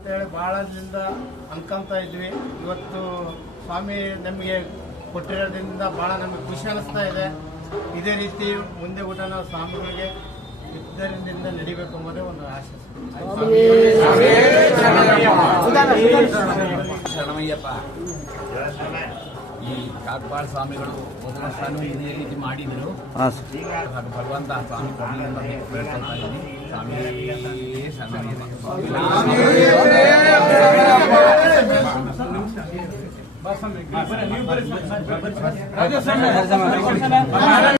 ಅಂತೇಳಿ ಭಾಳದಿಂದ ಅನ್ಕೊಂತ ಇದ್ವಿ. ಇವತ್ತು ಸ್ವಾಮಿ ನಮಗೆ ಕೊಟ್ಟಿರೋದ್ರಿಂದ ಭಾಳ ನಮಗೆ ಖುಷಿ ಅನಿಸ್ತಾ ಇದೆ. ಇದೇ ರೀತಿ ಮುಂದೆ ಊಟ ನಾವು ಸ್ವಾಮಿಗಳಿಗೆ ಇದ್ದರಿಂದ ನಡಿಬೇಕು ಅನ್ನೋದೇ ಒಂದು ಆಶೆ ಶರಣಮಯ್ಯಪ್ಪ ಈ ಕಾಗ್ಬಾಳ್ ಸ್ವಾಮಿಗಳು ಮೊದಲ ಸ್ವಾಮಿ ಇದೇ ರೀತಿ ಮಾಡಿದ್ರು. ಭಗ- ಭಗವಂತ ಸ್ವಾಮಿ ಕೊಡಲಿ ಅಂತ ಬೇಡ್ಕೊಳ್ತಾ ಇದ್ದೀನಿ. ಸ್ವಾಮಿ ಶರಣಮಯ್ಯಪ್ಪ